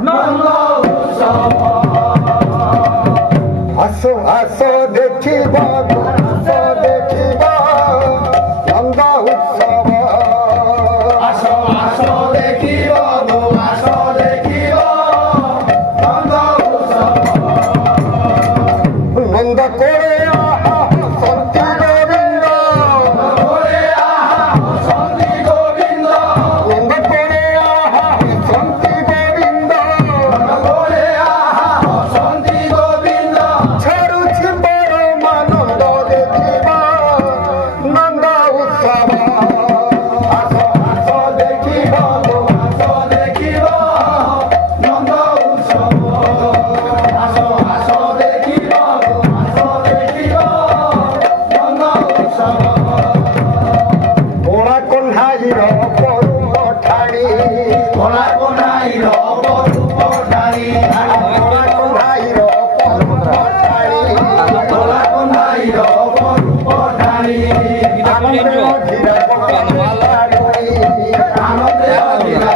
Nanda Utsava আসো আসো দেখিব আসো দেখিব নন্দ উৎসব আসো আসো দেখিব আসো দেখিব নন্দ উৎসব নন্দ করে আহা সত্যি গোবিন্দ করে আহা সন্তি গোবিন্দ নন্দ করে আহা সত্যি গোবিন্দ করে আহা সন্তি গোবিন্দ ছাড়ুছি পরমানন্দ দেখিব নন্দ উৎসব আসো আসো দেখিব আসো দেখিব নন্দ উৎসব আসো আসো দেখিব আসো দেখিব নন্দ উৎসব ওরা কন্যাইর পরম ঠাড়ি ওরা কোনাইর অপরূপ ঠাড়ি ওরা কন্যাইর পরম ঠাড়ি ওরা কোনাইর অপরূপ ঠাড়ি আনন্দে অধীরা গোপালুনি আনন্দে অধীরা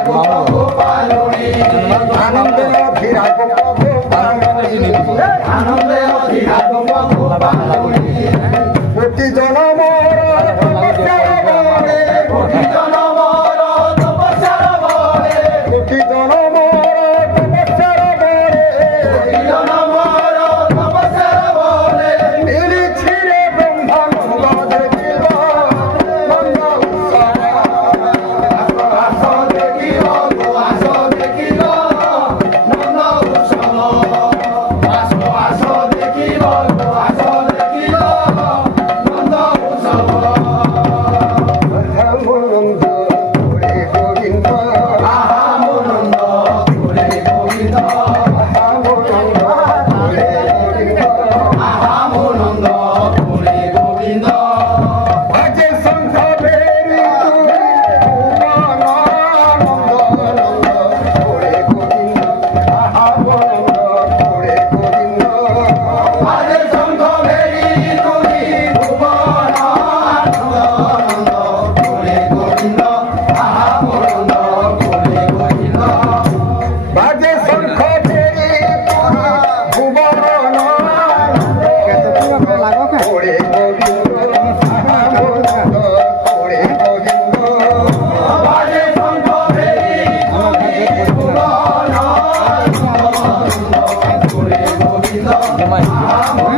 গোপালুনি আনন্দে অধীরা গোপালুনি আনন্দে অধীরা গোপালুনি কোটি জনমর তপস্যার বলে কোটি জনমর তপস্যার বলে কোটি জনমর তপস্যার বলে কোটি জনমর তপস্যার বলে নিরিছিরে ব্রহ্মানন্দ দেখিব নন্দ উৎসব আসো দেখিব আসো দেখিব নন্দ উৎসব আসো আসো দেখিব আসো দেখিব নন্দ উৎসব রামানন্দ হরে গোবিন্দ আহামনন্দ ঘুরে গোবিন্দ রামানন্দ হরে গোবিন্দ আহামনন্দ ঘুরে গোবিন্দ বাজে শঙ্খ বেরি তুই উমানন্দ নন্দ হরে গোবিন্দ রামানন্দ হরে গোবিন্দ আরে শঙ্খ ভেরি তুই ভুবনানন্দ ঘুরে গোবিন্দ আহামনন্দ ঘুরে গোবিন্দ বাজে শঙ্খ বেরি তুই ভুবনানন্দ হরে গোবিন্দ রামানন্দ হরে গোবিন্দ আরে শঙ্খ ভেরি তুই ভুবনানন্দ ঘুরে গোবিন্দ আহামনন্দ